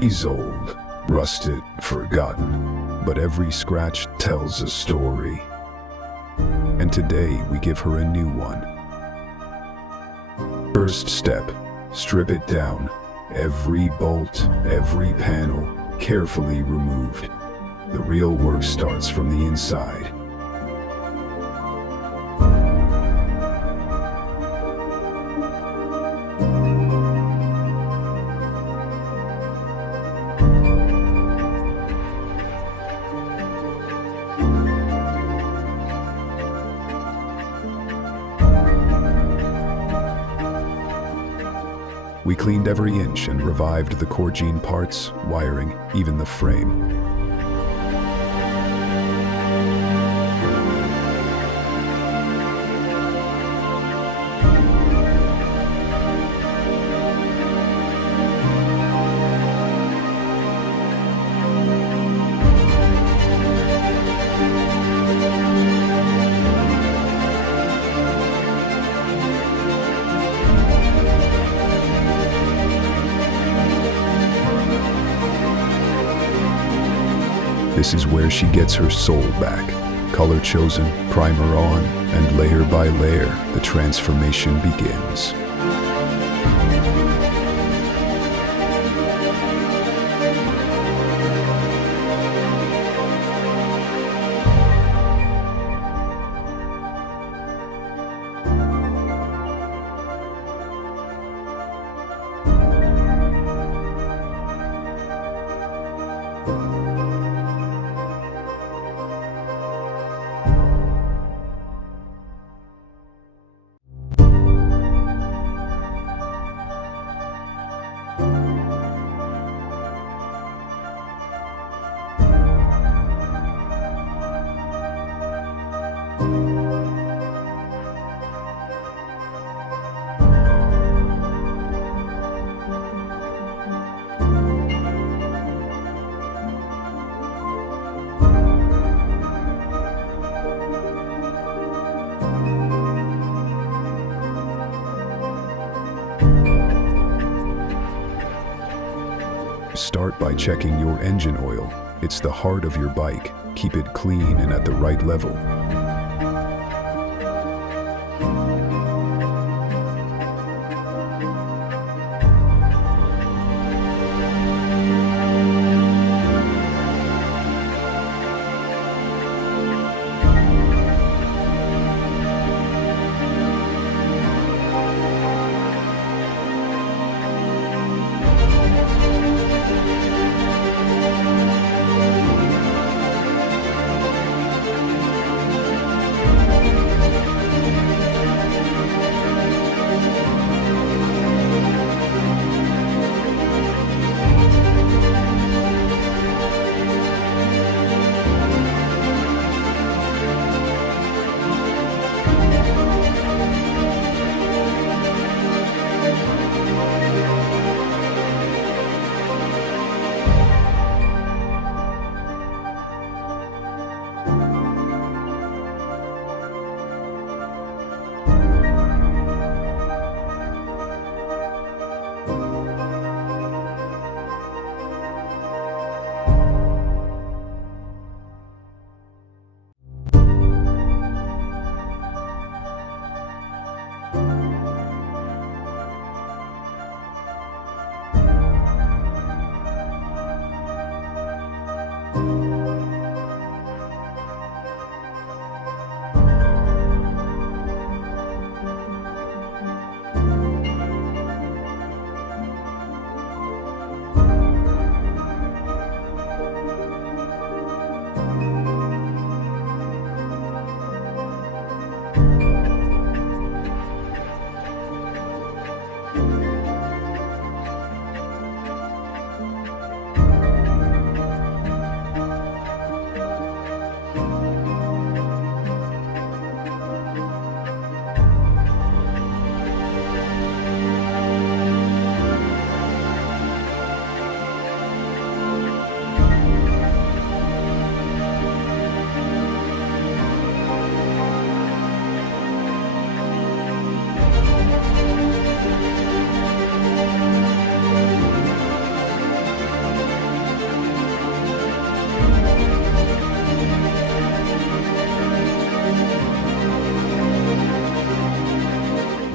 She's old, rusted, forgotten, but every scratch tells a story. And today we give her a new one. First step, strip it down. Every bolt, every panel, carefully removed. The real work starts from the inside. We cleaned every inch and revived the core gene parts, wiring, even the frame. This is where she gets her soul back. Color chosen, primer on, and layer by layer, the transformation begins. Start by checking your engine oil. It's the heart of your bike. Keep it clean and at the right level.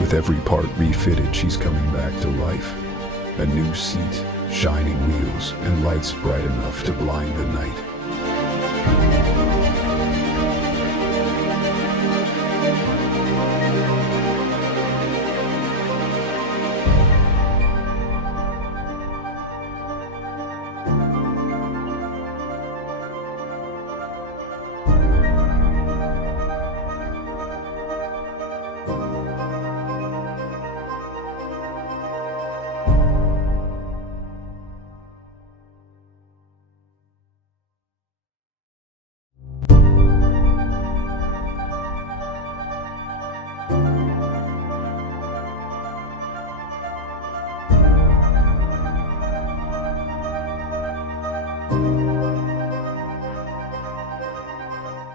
With every part refitted, she's coming back to life. A new seat, shining wheels, and lights bright enough to blind the night.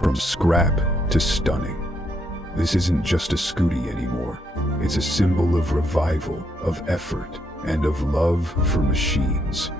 From scrap to stunning, this isn't just a Scooty anymore. It's a symbol of revival, of effort, and of love for machines.